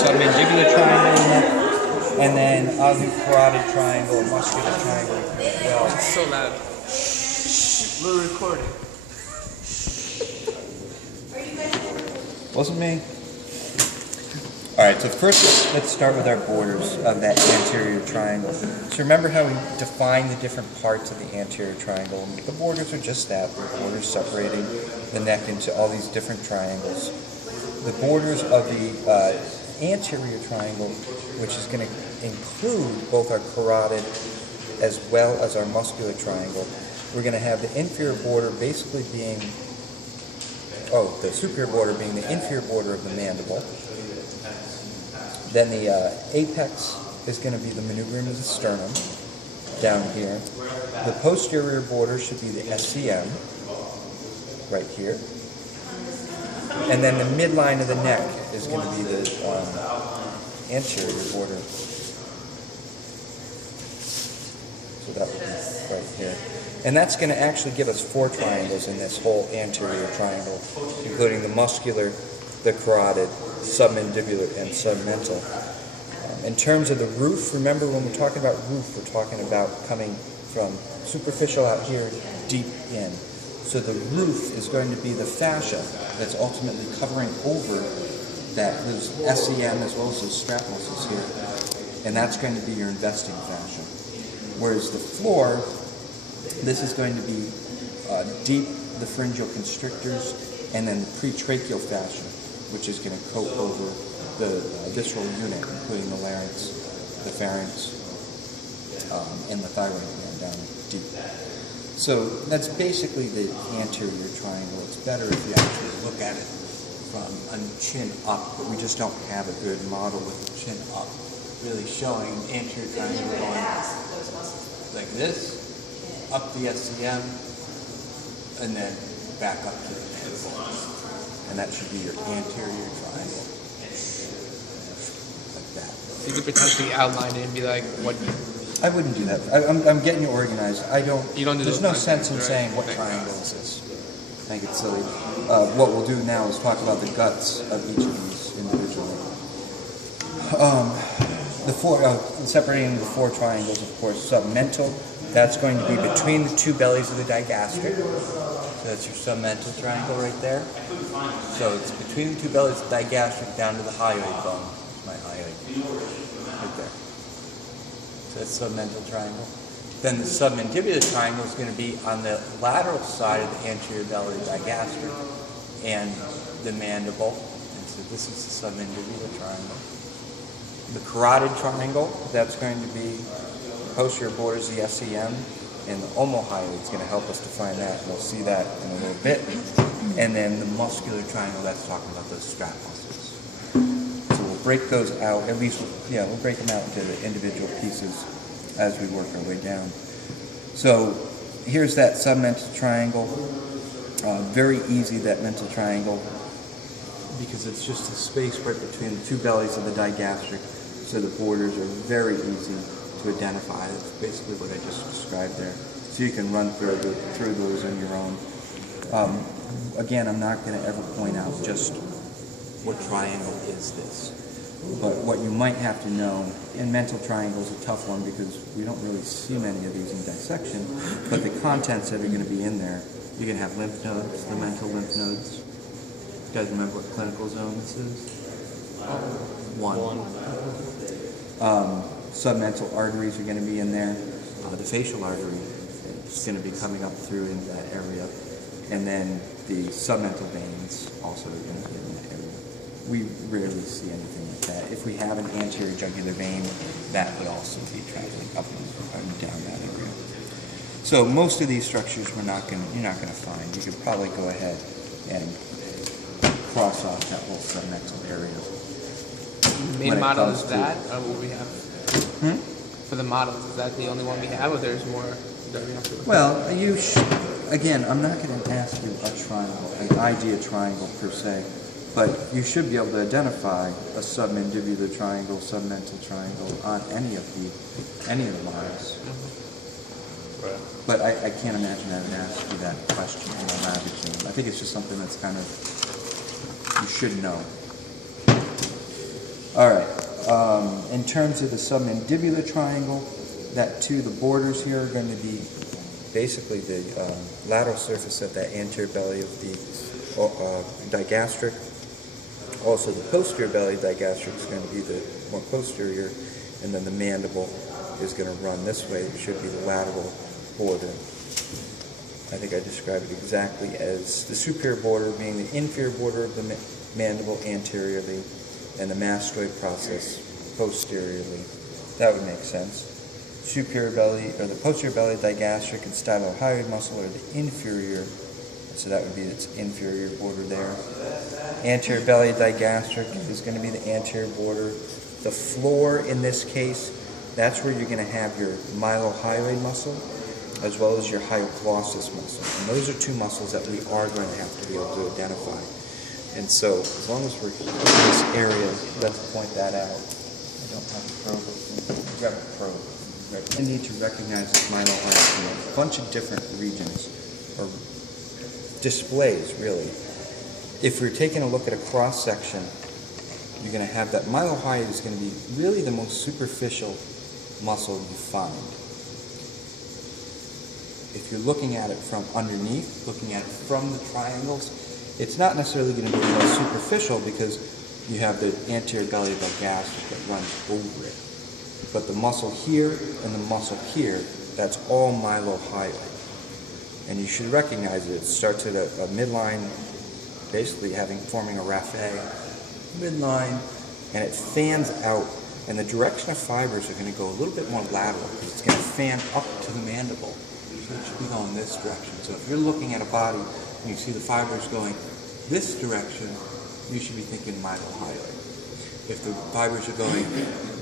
submandibular triangle in it. And then I'll do carotid triangle, muscular triangle as well. It's so loud. We're recording. Wasn't me. Alright, so first let's start with our borders of that anterior triangle. So remember how we defined the different parts of the anterior triangle? The borders are just that, the borders separating the neck into all these different triangles. The borders of the anterior triangle, which is going to include both our carotid as well as our muscular triangle. We're going to have the inferior border basically being, the superior border being the inferior border of the mandible. Then the apex is going to be the manubrium of the sternum down here. The posterior border should be the SCM right here. And then the midline of the neck is going to be the anterior border. So that would be right here. And that's going to actually give us 4 triangles in this whole anterior triangle, including the muscular, the carotid, submandibular, and submental. In terms of the roof, remember when we're talking about roof, we're talking about coming from superficial out here, deep in. So the roof is going to be the fascia that's ultimately covering over those SEM as well as those strap muscles here. And that's going to be your investing fascia. Whereas the floor, this is going to be deep, the pharyngeal constrictors, and then the pretracheal fascia, which is going to coat over the visceral unit, including the larynx, the pharynx, and the thyroid gland down deep. So that's basically the anterior triangle. It's better if you actually look at it from a chin up, but we just don't have a good model with the chin up, really showing the anterior triangle going like this, up the SCM, and then back up to the mandible. And that should be your anterior triangle. Like that. So you could potentially outline it and be like, what? I wouldn't do that. I'm getting you organized. You don't do there's no sense in saying what triangle is this. I think it's silly. What we'll do now is talk about the guts of each of these individually. Separating the 4 triangles, of course, submental. That's going to be between the 2 bellies of the digastric. So that's your submental triangle right there. So it's between the 2 bellies of the digastric down to the hyoid bone. My hyoid. Right there. So that's submental triangle. Then the submandibular triangle is going to be on the lateral side of the anterior belly of the digastric and the mandible. And so this is the submandibular triangle. The carotid triangle, that's going to be posterior borders of the SEM, and the omohyoid is going to help us define that. We'll see that in a little bit. And then the muscular triangle, that's talking about those strap muscles. So we'll break those out, at least, we'll break them out into the individual pieces as we work our way down. So here's that submental triangle. Very easy, that mental triangle, because it's just a space right between the 2 bellies of the digastric. So the borders are very easy to identify. That's basically what I just described there. So you can run through those on your own. Again, I'm not going to ever point out just what triangle is this. But what you might have to know, and mental triangle is a tough one because we don't really see many of these in dissection, but the contents that are going to be in there, you can have lymph nodes, the mental lymph nodes. You guys remember what clinical zone this is? 1. Submental arteries are going to be in there. The facial artery is going to be coming up through into that area. And then the submental veins also are going to be in that area. We rarely see anything like that. If we have an anterior jugular vein, that would also be traveling up and down that area. So most of these structures you're not going to find. You could probably go ahead and cross off that whole submental area. The main model is that, or what we have? For the models, is that the only one we have, or there's more that we have to look at? Well, again, I'm not going to ask you a triangle, an idea triangle per se, but you should be able to identify a submandibular triangle, submental triangle on any of the models. Right. But I can't imagine I would ask you that question in a lab exam. I think it's just something that's kind of, you should know. All right. In terms of the submandibular triangle, that too, the borders here are going to be basically the lateral surface of that anterior belly of the digastric. Also, the posterior belly digastric is going to be the more posterior, and then the mandible is going to run this way. It should be the lateral border. I think I described it exactly as the superior border being the inferior border of the mandible anteriorly, and the mastoid process posteriorly. That would make sense. Superior belly, or the posterior belly digastric and stylohyoid muscle are the inferior, so that would be its inferior border there. Anterior belly digastric is going to be the anterior border. The floor in this case, that's where you're going to have your mylohyoid muscle as well as your hyoglossus muscle. And those are two muscles that we are going to have to be able to identify. And so, as long as we're in this area, let's point that out. I don't have a probe. Grab a probe. I need to recognize this mylohyoid in a bunch of different regions, or displays, really. If we're taking a look at a cross-section, you're going to have that mylohyoid is going to be really the most superficial muscle you find. If you're looking at it from underneath, looking at it from the triangles, it's not necessarily going to be the most superficial because you have the anterior belly digastric that runs over it. But the muscle here and the muscle here, that's all mylohyoid. And you should recognize it. It starts at a midline, basically forming a raphe, midline, and it fans out. And the direction of fibers are going to go a little bit more lateral because it's going to fan up to the mandible. So it should be going this direction. So if you're looking at a body and you see the fibers going this direction, you should be thinking mylohyoid. If the fibers are going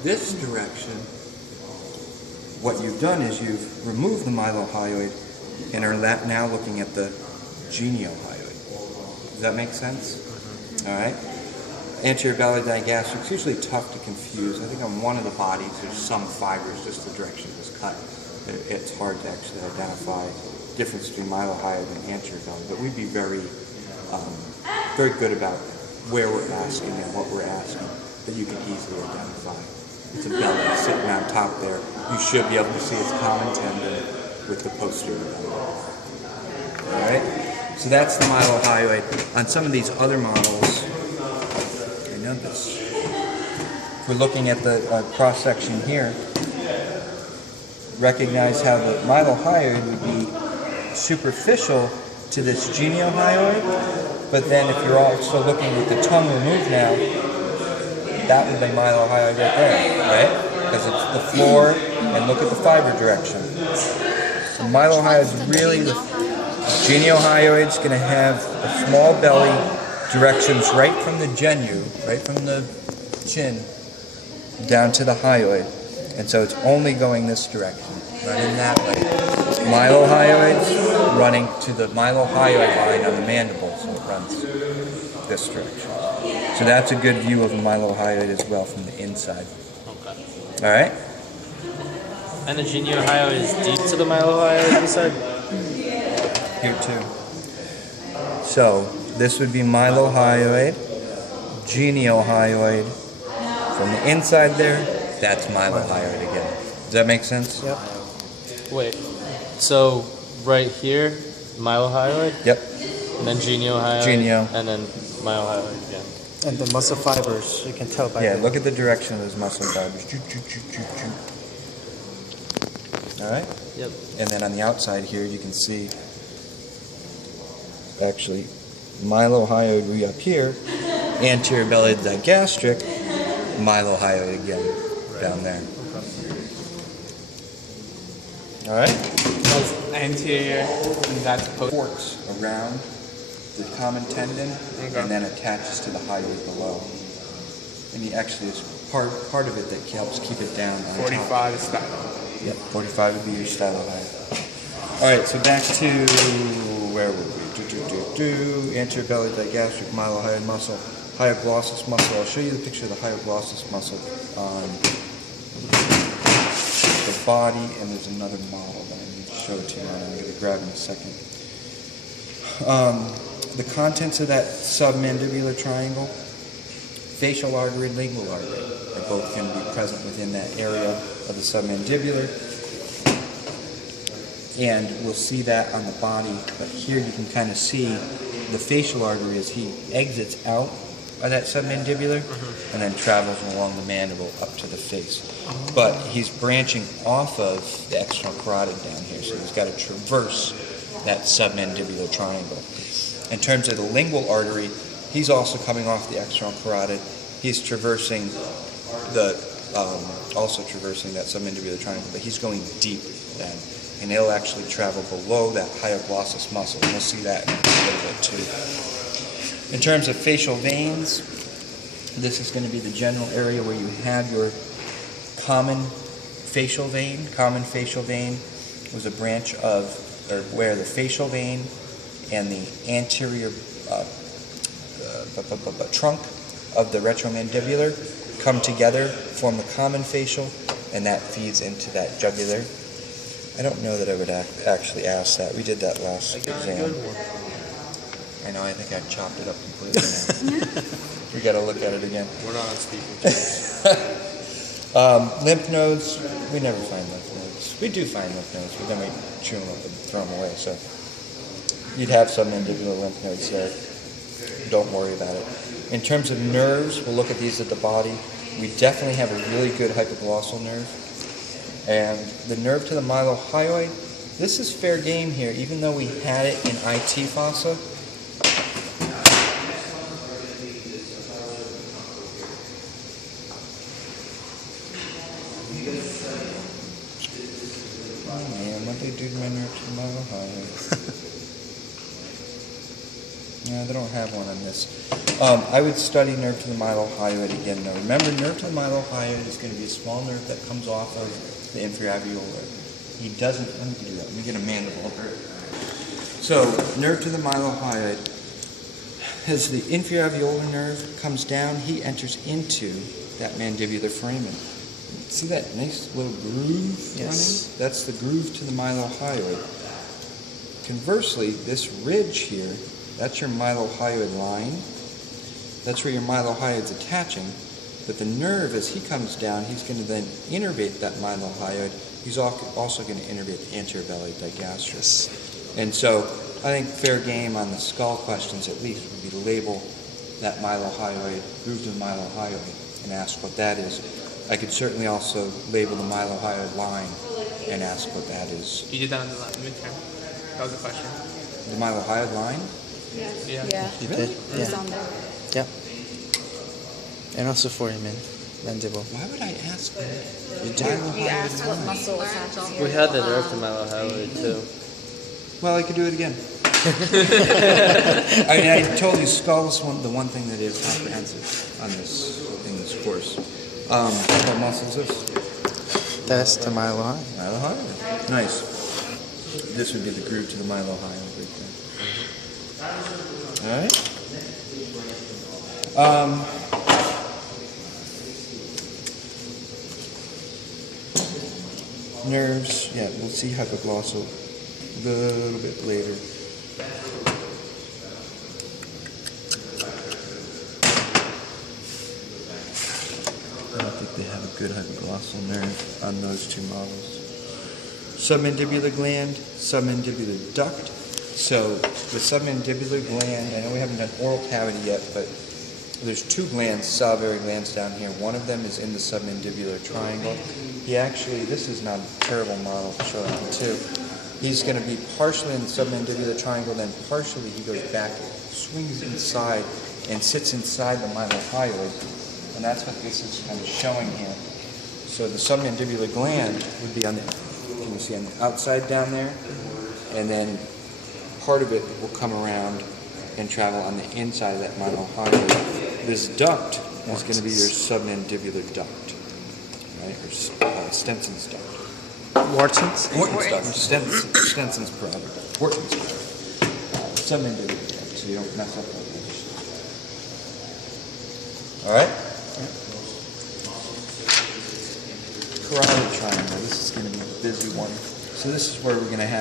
this direction, what you've done is you've removed the mylohyoid and are now looking at the geniohyoid. Does that make sense? All right. Anterior belly digastric is usually tough to confuse. I think on one of the bodies there's some fibers, just the direction it was cut. It's hard to actually identify the difference between mylohyoid and anterior belly, but we'd be very good about where we're asking and what we're asking that you can easily identify. It's a belly sitting on top there. You should be able to see its common tendon with the posterior belly. All right? So that's the mylohyoid. On some of these other models, I know this. If we're looking at the cross-section here, recognize how the mylohyoid would be superficial to this geniohyoid, but then if you're also looking with the tongue removed now, that would be mylohyoid right there, right? Because it's the floor, and look at the fiber direction. So mylohyoid's really, the geniohyoid's going to have a small belly, directions right from the genu, right from the chin, down to the hyoid. And so it's only going this direction, running that way. Mylohyoids running to the mylohyoid line on the mandible, so it runs this direction. So that's a good view of a mylohyoid as well from the inside. Okay. All right? And the geniohyoid is deep to the mylohyoid inside? Here too. So this would be mylohyoid, geniohyoid. From the inside there, that's mylohyoid again. Does that make sense? Yep. Wait, so right here, mylohyoid? Yep. And then geniohyoid? Genio. And then mylohyoid again. And the muscle fibers, you can tell by Yeah, the... look at the direction of those muscle fibers. Choo, choo, choo, choo, choo. All right? Yep. And then on the outside here, you can see, actually, mylohyoid would be up here, anterior belly digastric, mylohyoid again, down there. All right? That's anterior, and that's post. Forks around the common tendon, and then attaches to the hyoid below. And actually, it's part of it that helps keep it down on 45 top. is style. Yep, 45 would be your stylohyoid. All right, so back to where were we? Anterior belly digastric mylohyoid muscle, hyoglossus muscle. I'll show you the picture of the hyoglossus muscle on the body, and there's another model that I need to show to you, and I'm going to grab in a second. The contents of that submandibular triangle, facial artery and lingual artery. They're both going to be present within that area of the submandibular. And we'll see that on the body, but here you can kind of see the facial artery as he exits out of that submandibular and then travels along the mandible up to the face. But he's branching off of the external carotid down here, so he's got to traverse that submandibular triangle. In terms of the lingual artery, he's also coming off the external carotid. He's traversing also traversing that submandibular triangle, but he's going deep then. And it'll actually travel below that hyoglossus muscle. And we'll see that in a little bit too. In terms of facial veins, this is going to be the general area where you have your common facial vein. Common facial vein was a branch of, or where the facial vein and the anterior trunk of the retromandibular come together, form the common facial, and that feeds into that jugular. I don't know that I would actually ask that. We did that last exam. I know, I think I chopped it up completely now. We got to look at it again. We're not on speaking. Lymph nodes, we never find lymph nodes. We do find lymph nodes, but then we chew them up and throw them away. So you'd have some mandibular lymph nodes there. Don't worry about it. In terms of nerves, we'll look at these at the body. We definitely have a really good hypoglossal nerve. And the nerve to the mylohyoid, this is fair game here, even though we had it in IT fossa. Oh man, what they do to my nerve to the mylohyoid? No, they don't have one on this. I would study nerve to the mylohyoid again, though. Remember, nerve to the mylohyoid is going to be a small nerve that comes off of the infraalveolar. He doesn't, let me do that. Let me get a mandible. So, nerve to the mylohyoid. As the infraalveolar nerve comes down, he enters into that mandibular foramen. See that nice little groove running? That's the groove to the mylohyoid. Conversely, this ridge here, that's your mylohyoid line. That's where your mylohyoid's attaching. But the nerve, as he comes down, he's going to then innervate that mylohyoid. He's also going to innervate the anterior belly digastrus. And so I think fair game on the skull questions at least would be to label that mylohyoid, groove to the mylohyoid, and ask what that is. I could certainly also label the mylohyoid line and ask what that is. You did that on the midterm. That was the question. The mylohyoid line? Yeah. You Really? did? It's Yeah. on there. Yep. And also foramen, mandible. Why would I ask that? You do. You asked what muscle attaches here. We had the nerve to mylohyoid too. Well, I could do it again. I mean, I told you skull is the one thing that is comprehensive on in this course. What muscle is this? That's the mylohyoid. Mylohyoid. Nice. This would be the groove to the mylohyoid right there. All right. Nerves, yeah, we'll see hypoglossal a little bit later. I don't think they have a good hypoglossal nerve on those two models. Submandibular gland, submandibular duct. So the submandibular gland, I know we haven't done oral cavity yet, but there's two glands, salivary glands down here. One of them is in the submandibular triangle. This is not a terrible model to show you too. He's going to be partially in the submandibular triangle, then partially he goes back, swings inside, and sits inside the mylohyoid. And that's what this is kind of showing here. So the submandibular gland would be on the, can you see on the outside down there? And then part of it will come around and travel on the inside of that mylohyoid. This duct is going to be your submandibular duct, right? Or Stenson's duct. Wharton's? Wharton's duct. Stenson's product. Wharton's duct. Submandibular duct, so you don't mess up like this. All right? Carotid triangle. This is going to be a busy one. So this is where we're going to have